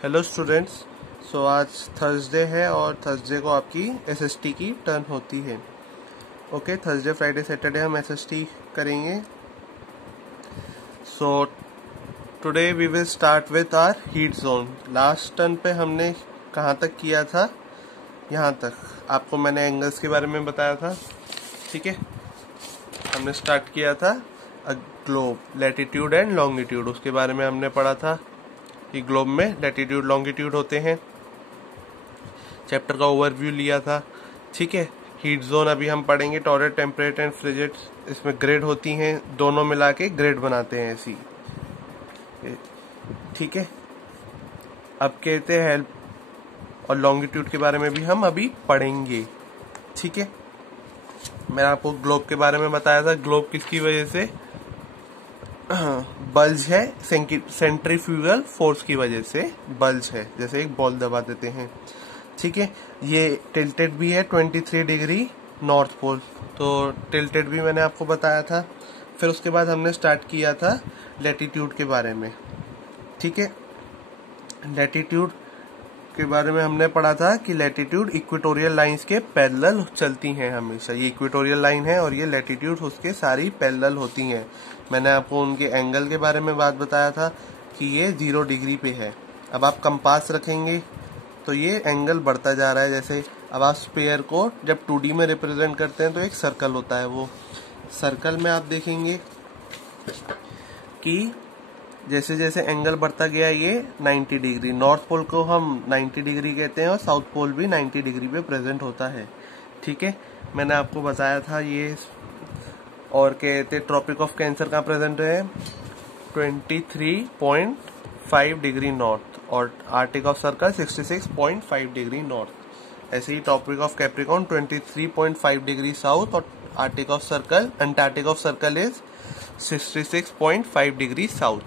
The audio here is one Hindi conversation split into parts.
Hello students. सो आज थर्सडे है और थर्सडे को आपकी एसएसटी की टर्न होती है। ओके, थर्सडे फ्राइडे सैटरडे हम एसएसटी करेंगे। So today we will start with our heat zone. Last turn पे हमने कहाँ तक किया था? यहाँ तक। आपको मैंने एंगल्स के बारे में बताया था, ठीक है। हमने स्टार्ट किया था ग्लोब, लैटिट्यूड एंड लॉन्गिट्यूड, उसके बारे में हमने पढ़ा था कि ग्लोब में लैटिट्यूड लॉन्गिट्यूड होते हैं। चैप्टर का ओवरव्यू लिया था, ठीक है। हीट जोन अभी हम पढ़ेंगे। टॉररेट, टेम्परेट एंड फ्रिजिड, इसमें ग्रेड होती हैं, दोनों मिला के ग्रेड बनाते हैं ऐसी, ठीक है। अब कहते हैं हेल्प और लॉन्गिट्यूड के बारे में भी हम अभी पढ़ेंगे, ठीक है। मैंने आपको ग्लोब के बारे में बताया था। ग्लोब किसकी वजह से बल्ज है? सेंट्रीफ्यूगल फोर्स की वजह से बल्ज है, जैसे एक बॉल दबा देते हैं, ठीक है। ये टिल्टेड भी है 23 डिग्री नॉर्थ पोल, तो टिल्टेड भी मैंने आपको बताया था। फिर उसके बाद हमने स्टार्ट किया था लैटिट्यूड के बारे में, ठीक है। लैटिट्यूड के बारे में हमने पढ़ा था कि लैटिट्यूड इक्वेटोरियल लाइंस के पैरेलल चलती हैं हमेशा। ये इक्वेटोरियल लाइन है और ये लैटिट्यूड उसके सारी पैरेलल होती हैं। मैंने आपको उनके एंगल के बारे में बात बताया था कि ये 0 डिग्री पे है। अब आप कंपास रखेंगे तो ये एंगल बढ़ता जा रहा है। जैसे अब आप स्फीयर को जब 2D में रिप्रेजेंट करते हैं तो एक सर्कल होता है, वो सर्कल में आप देखेंगे कि जैसे जैसे एंगल बढ़ता गया ये 90 डिग्री, नॉर्थ पोल को हम 90 डिग्री कहते हैं और साउथ पोल भी 90 डिग्री पे प्रेजेंट होता है, ठीक है। मैंने आपको बताया था ये। और कहते ट्रॉपिक ऑफ कैंसर का प्रेजेंट है 23.5 डिग्री नॉर्थ और arctic of circle 66.5 degree north. ऐसे ही tropic of Capricorn 23.5 degree south और arctic of circle, antarctic of circle is 66.5 degree south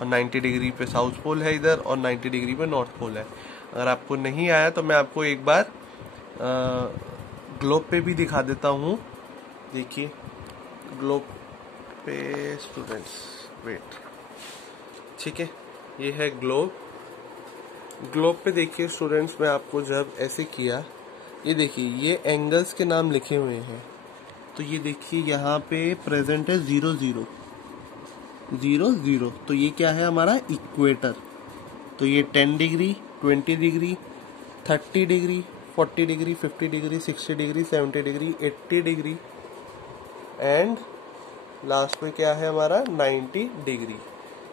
और 90 डिग्री पे साउथ पोल है इधर और 90 डिग्री पे नॉर्थ पोल है। अगर आपको नहीं आया तो मैं आपको एक बार ग्लोब पे भी दिखा देता हूँ। देखिए ग्लोब पे स्टूडेंट्स, वेट, ठीक है। ये है ग्लोब। ग्लोब पे देखिए स्टूडेंट्स, मैं आपको जब ऐसे किया, ये देखिए ये एंगल्स के नाम लिखे हुए हैं। तो ये देखिए यहाँ पे प्रेजेंट है 0 0 0 0, तो ये क्या है हमारा इक्वेटर। तो ये 10 degree, 20 degree, 30 degree, 40 degree, 50 degree, 60 degree, 70 degree, 80 degree and last में क्या है हमारा 90 डिग्री।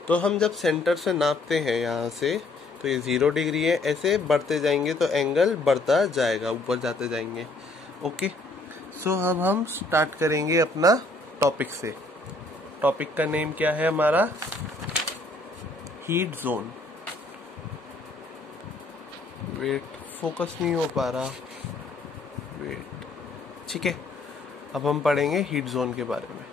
तो हम जब सेंटर से नापते हैं यहाँ से तो ये 0 डिग्री है। ऐसे बढ़ते जाएंगे तो एंगल बढ़ता जाएगा, ऊपर जाते जाएंगे, ओके। सो अब हम स्टार्ट करेंगे अपना टॉपिक से। टॉपिक का नेम क्या है हमारा? Heat zone. वेट, फोकस नहीं हो पा रहा, वेट, ठीक है। अब हम पढ़ेंगे हीट जोन के बारे में।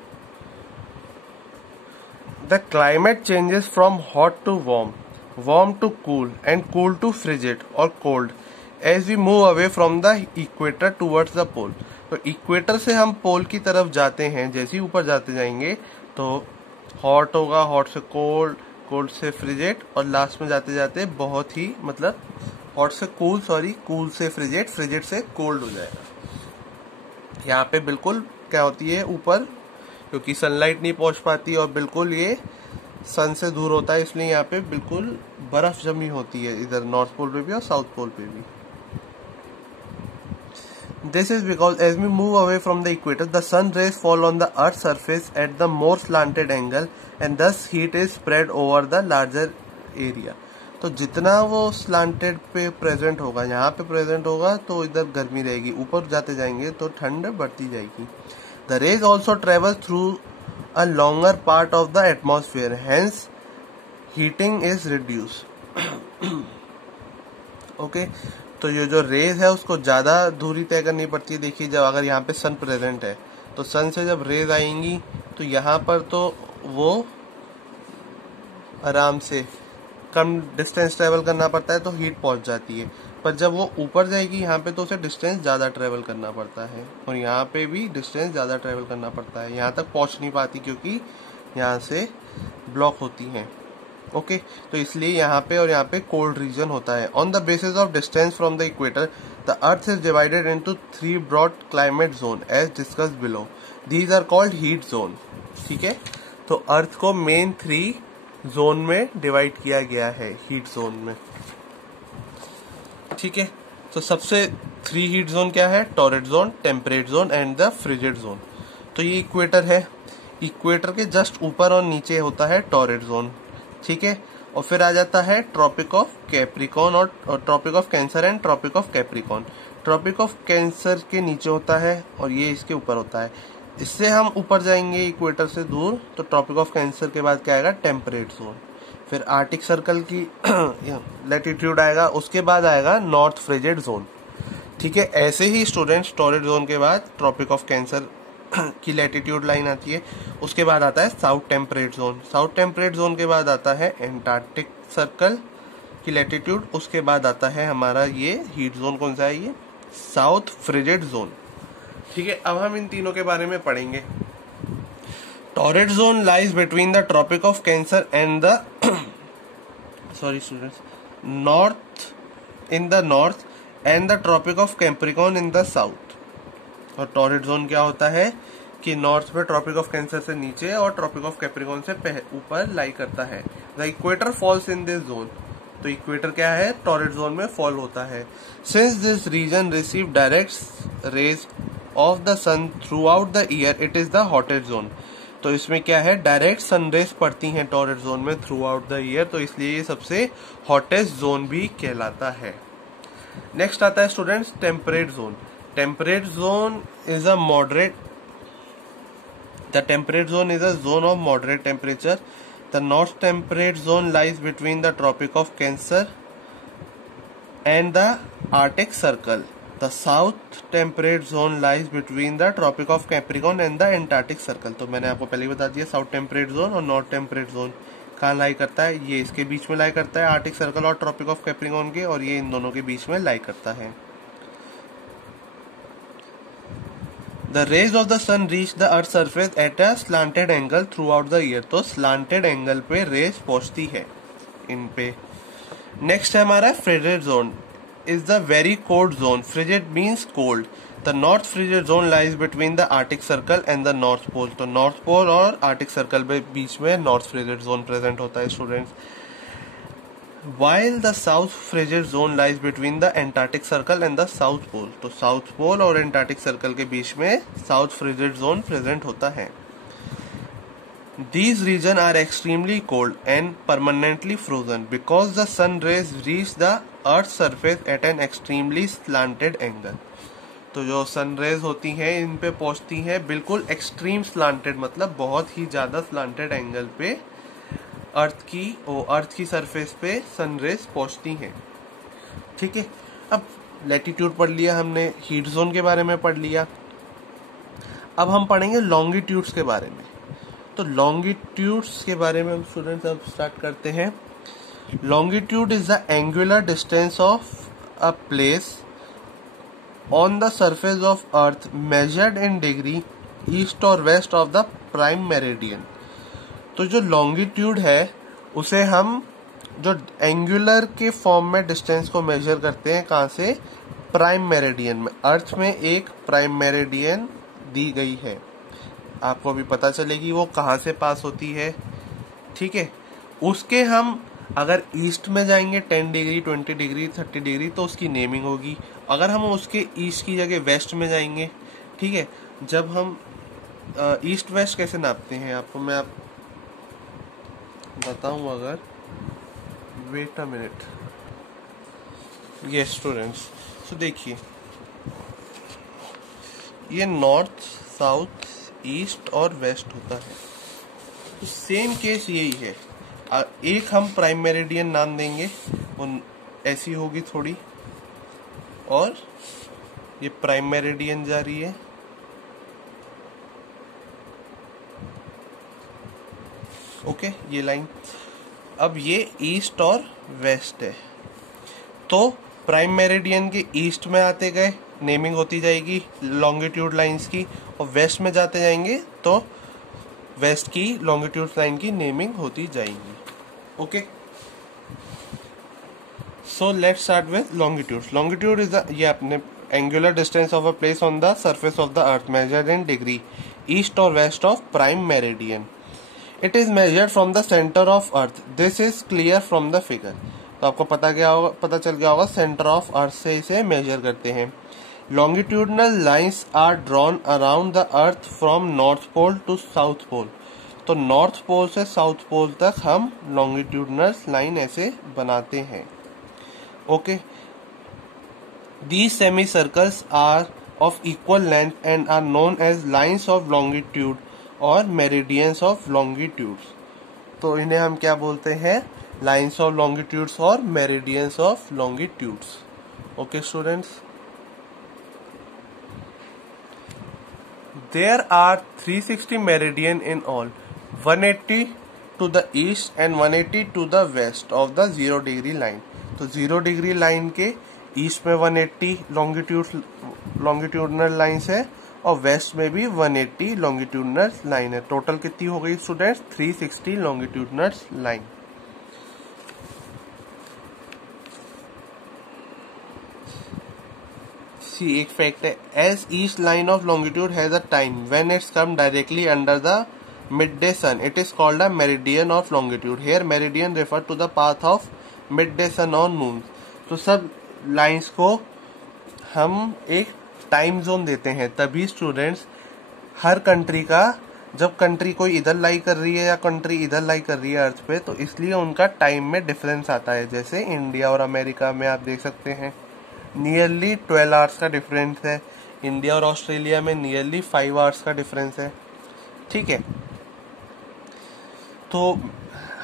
The climate changes from hot to warm, warm to cool and cool to frigid और cold as we move away from the equator towards the pole. तो इक्वेटर से हम पोल की तरफ जाते हैं, जैसे ही ऊपर जाते जाएंगे तो हॉट होगा, हॉट से कोल्ड, कोल्ड से फ्रिजेट और लास्ट में जाते जाते बहुत ही मतलब हॉट से कूल, सॉरी कूल से फ्रिजेट, फ्रिजेट से कोल्ड हो जाएगा। यहाँ पे बिल्कुल क्या होती है ऊपर, क्योंकि सनलाइट नहीं पहुंच पाती और बिल्कुल ये सन से दूर होता है, इसलिए यहाँ पे बिल्कुल बर्फ जमी होती है, इधर नॉर्थ पोल पे भी और साउथ पोल पे भी। This is because as we move away from the equator, the sun rays fall on the earth's surface at the more slanted angle and thus heat is spread over the larger area. तो जितना वो slanted पे प्रेजेंट होगा, यहाँ पे प्रेजेंट होगा तो इधर गर्मी रहेगी, ऊपर जाते जाएंगे तो ठंड बढ़ती जाएगी। The rays also travel through a longer part of the atmosphere, hence heating is reduced. Okay. तो ये जो रेज है उसको ज्यादा दूरी तय करनी पड़ती है। देखिए जब अगर यहाँ पे सन प्रेजेंट है तो सन से जब रेज आएंगी तो यहाँ पर तो वो आराम से कम डिस्टेंस ट्रेवल करना पड़ता है तो हीट पहुंच जाती है। पर जब वो ऊपर जाएगी यहाँ पे तो उसे डिस्टेंस ज्यादा ट्रेवल करना पड़ता है और यहाँ पे भी डिस्टेंस ज्यादा ट्रेवल करना पड़ता है। यहाँ तक पहुंच नहीं पाती क्योंकि यहाँ से ब्लॉक होती हैं, ओके तो इसलिए यहाँ पे और यहाँ पे कोल्ड रीजन होता है। On the basis of distance from the equator the earth is divided into 3 broad climate zone as discuss below. These are called heat zone. ठीक है, तो अर्थ को मेन 3 जोन में डिवाइड किया गया है, हीट जोन में। ठीक है, तो सबसे 3 हीट जोन क्या है? Torrid zone, temperate zone and the frigid zone. तो ये इक्वेटर है, इक्वेटर के जस्ट ऊपर और नीचे होता है टॉरेट जोन। ठीक है, और फिर आ जाता है ट्रॉपिक ऑफ कैप्रिकॉन और tropic of cancer and tropic of Capricorn. Tropic of cancer के नीचे होता है और ये इसके ऊपर होता है। इससे हम ऊपर जाएंगे इक्वेटर से दूर तो ट्रॉपिक ऑफ कैंसर के बाद क्या आएगा? Temperate zone. फिर आर्टिक सर्कल की लैटिट्यूड आएगा, उसके बाद आएगा नॉर्थ फ्रिजिड जोन। ठीक है, ऐसे ही स्टूडेंट्स टॉरेट जोन के बाद ट्रॉपिक ऑफ कैंसर की लैटिट्यूड लाइन आती है, उसके बाद आता है south temperate zone. South temperate zone के बाद आता है एंटार्क्टिक सर्कल की लैटिट्यूड, उसके बाद आता है हमारा ये हीट जोन। कौन सा है? ये साउथ फ्रिजिड जोन। ठीक है, अब हम इन तीनों के बारे में पढ़ेंगे। Torrid zone lies between the tropic of cancer and the sorry students north in the north and the tropic of Capricorn in the south. और टॉरेट जोन क्या होता है कि नॉर्थ में ट्रॉपिक ऑफ कैंसर से नीचे और ट्रॉपिक ऑफ कैप्रिकॉन से ऊपर लाई करता है। The equator falls in this zone. तो इक्वेटर क्या है? टॉरेट जोन में फॉल होता है। Since this region receive direct rays of the sun throughout the year it is the hottest zone. तो इसमें क्या है? डायरेक्ट सन रेज पड़ती हैं टॉरेट जोन में थ्रू आउट द ईयर, तो इसलिए ये सबसे हॉटेस्ट जोन भी कहलाता है। नेक्स्ट आता है students temperate zone. Temperate zone is a moderate. The temperate zone is a zone of moderate temperature. The north temperate zone lies between the Tropic of Cancer and the Arctic Circle. The south temperate zone lies between the Tropic of Capricorn and the Antarctic Circle. तो मैंने आपको पहले ही बता दिया, साउथ टेम्परेट जोन और नॉर्थ टेम्परेट जोन कहाँ लाई करता है? ये इसके बीच में लाई करता है, आर्टिक सर्कल और ट्रॉपिक ऑफ कैप्रिकॉर्न के, और ये इन दोनों के बीच में लाई करता है। The rays of the sun reach the earth's surface at a slanted angle throughout the year. तो slanted angle पे rays पहुंचती है इन पे। नेक्स्ट है हमारा frigid zone is the very cold zone. Frigid means cold. The north frigid zone lies between the Arctic Circle and the North Pole. तो North Pole और Arctic Circle के बीच में North frigid zone present होता है students. While the south frigid zone lies between the Antarctic Circle and the South Pole. तो South Pole और Antarctic Circle के बीच में South frigid zone present होता है। These regions are extremely cold and permanently frozen because the sun rays reach the Earth's surface at an extremely slanted angle. तो जो सन रेज होती हैं इन पे पहुंचती हैं बिल्कुल एक्सट्रीम स्लांटेड, मतलब बहुत ही ज्यादा स्लांटेड एंगल पे अर्थ की सरफेस पे सन रेज पहुंचती हैं। ठीक है, अब लैटिट्यूड पढ़ लिया हमने, हीट जोन के बारे में पढ़ लिया। अब हम पढ़ेंगे लॉन्गिट्यूड्स के बारे में। तो लॉन्गिट्यूड्स के बारे में हम स्टूडेंट्स अब स्टार्ट करते हैं। Longitude is the angular distance of a place on the surface of earth measured in degree east और west of the prime meridian. तो जो लॉन्गिट्यूड है उसे हम जो एंगुलर के फॉर्म में डिस्टेंस को मेजर करते हैं, कहाँ से? प्राइम मेरिडियन में। अर्थ में एक प्राइम मेरिडियन दी गई है, आपको भी पता चलेगी वो कहाँ से पास होती है। ठीक है, उसके हम अगर ईस्ट में जाएंगे 10 डिग्री 20 डिग्री 30 डिग्री तो उसकी नेमिंग होगी। अगर हम उसके ईस्ट की जगह वेस्ट में जाएंगे, ठीक है, जब हम ईस्ट वेस्ट कैसे नापते हैं आपको मैं आप बताऊं, अगर वेट अ मिनट। ये स्टूडेंट्स तो देखिए, ये नॉर्थ साउथ ईस्ट और वेस्ट होता है, तो सेम केस यही है। एक हम प्राइम मेरिडियन नाम देंगे, वो ऐसी होगी थोड़ी, और ये प्राइम मेरिडियन जा रही है, ओके, ये लाइन। अब ये ईस्ट और वेस्ट है, तो प्राइम मेरिडियन के ईस्ट में आते गए नेमिंग होती जाएगी लॉन्गिट्यूड लाइंस की, और वेस्ट में जाते जाएंगे तो वेस्ट की लॉन्गिट्यूड लाइन की नेमिंग होती जाएगी। Okay, so let's start with longitude. Longitude is ये अपने angular distance of a place on the surface of the earth measured in degree east और west of prime meridian. It is measured from the centre of earth. This is clear from the figure. तो आपको पता चल गया होगा सेंटर ऑफ अर्थ से इसे मेजर करते हैं. Longitudinal lines are drawn around the earth from north pole to south pole. तो नॉर्थ पोल से साउथ पोल तक हम लॉन्गिट्यूडनल लाइन ऐसे बनाते हैं. Okay, these semicircles are of equal length and are known as lines of longitude or meridians of longitudes. तो इन्हें हम क्या बोलते हैं? lines of longitudes और meridians of longitudes. Okay students, there are 360 meridian in all, 180 to the east and 180 to the west of the 0 degree line. तो 0 डिग्री लाइन के ईस्ट में 180 लॉन्गिट्यूडनल लाइंस है और वेस्ट में भी 180 लॉन्गिट्यूडनल लाइन है. टोटल कितनी हो गई स्टूडेंट्स? 360 longitudinal line. सी एक फैक्ट है, as east line of longitude has a time when it's come directly under the midday sun, it is called a meridian of longitude. Here meridian refer to the path of midday sun on moon. तो सब लाइंस को हम एक टाइम जोन देते हैं. तभी स्टूडेंट्स हर कंट्री का, जब कंट्री कोई इधर लाई कर रही है या कंट्री इधर लाई कर रही है अर्थ पे, तो इसलिए उनका टाइम में डिफरेंस आता है. जैसे इंडिया और अमेरिका में आप देख सकते हैं नियरली 12 आवर्स का डिफरेंस है. इंडिया और ऑस्ट्रेलिया में नियरली 5 आवर्स का डिफरेंस है. ठीक है, तो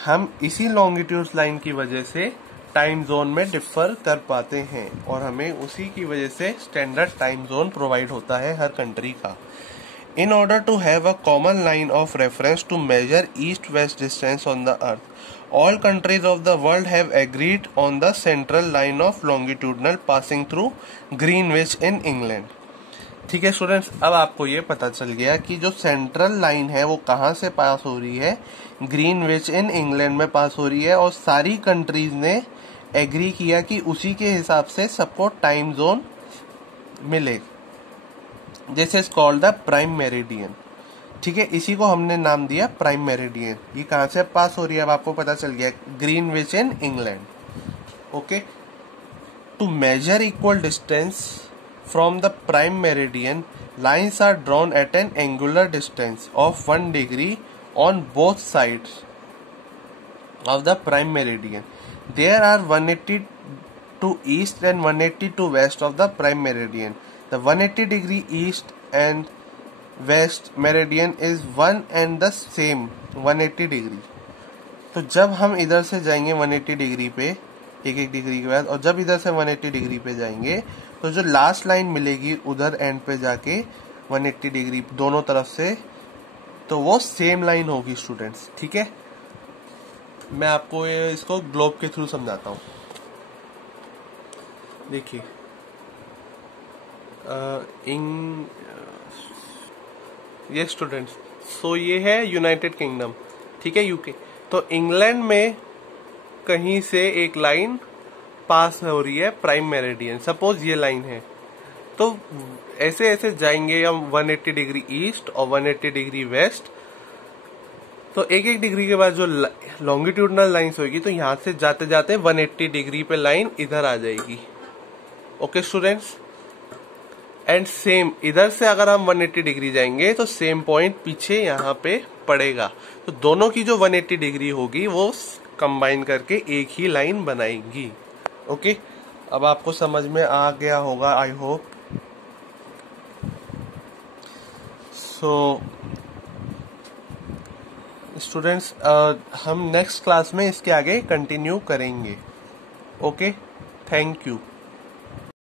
हम इसी लॉन्गिट्यूड लाइन की वजह से टाइम जोन में डिफर कर पाते हैं और हमें उसी की वजह से स्टैंडर्ड टाइम जोन प्रोवाइड होता है हर कंट्री का. In order to have a common line of reference to measure east west distance on the earth, all countries of the world have agreed on the central line of longitudinal passing through Greenwich in England. ठीक है स्टूडेंट्स, अब आपको ये पता चल गया कि जो सेंट्रल लाइन है वो कहाँ से पास हो रही है? ग्रीनविच इन इंग्लैंड में पास हो रही है और सारी कंट्रीज ने एग्री किया कि उसी के हिसाब से सबको टाइम जोन मिले. This is called the prime meridian. ठीक है, इसी को हमने नाम दिया प्राइम मेरिडियन. ये कहाँ से पास हो रही है अब आपको पता चल गया, Greenwich in England. Okay, to measure equal distance from the prime meridian, lines are drawn at an angular distance of 1 degree on both sides of the prime meridian. There are 180 to east and 180 to west of the prime meridian. The 180 degree east and west meridian is one and the same 180 degree. तो जब हम इधर से जाएंगे 180 डिग्री पे, एक डिग्री के बाद, और जब इधर से 180 डिग्री पे जाएंगे तो जो लास्ट लाइन मिलेगी उधर एंड पे जाके 180 डिग्री दोनों तरफ से, तो वो सेम लाइन होगी स्टूडेंट्स. ठीक है, मैं आपको इसको ग्लोब के थ्रू समझाता हूँ. देखिए, ये स्टूडेंट्स, सो ये है यूनाइटेड किंगडम. ठीक है, यूके. तो इंग्लैंड में कहीं से एक लाइन पास हो रही है प्राइम मेरिडियन. सपोज ये लाइन है, तो ऐसे ऐसे जाएंगे हम 180 डिग्री ईस्ट और 180 डिग्री वेस्ट. तो एक एक डिग्री के बाद जो लॉन्गिट्यूडनल लाइंस होगी, तो यहां से जाते जाते 180 डिग्री पे लाइन इधर आ जाएगी. ओके स्टूडेंट्स, एंड सेम इधर से अगर हम 180 डिग्री जाएंगे तो सेम पॉइंट पीछे यहाँ पे पड़ेगा. तो दोनों की जो 180 डिग्री होगी वो कंबाइन करके एक ही लाइन बनाएंगी. ओके, अब आपको समझ में आ गया होगा आई होप. सो स्टूडेंट्स, हम नेक्स्ट क्लास में इसके आगे कंटिन्यू करेंगे. Okay, thank you.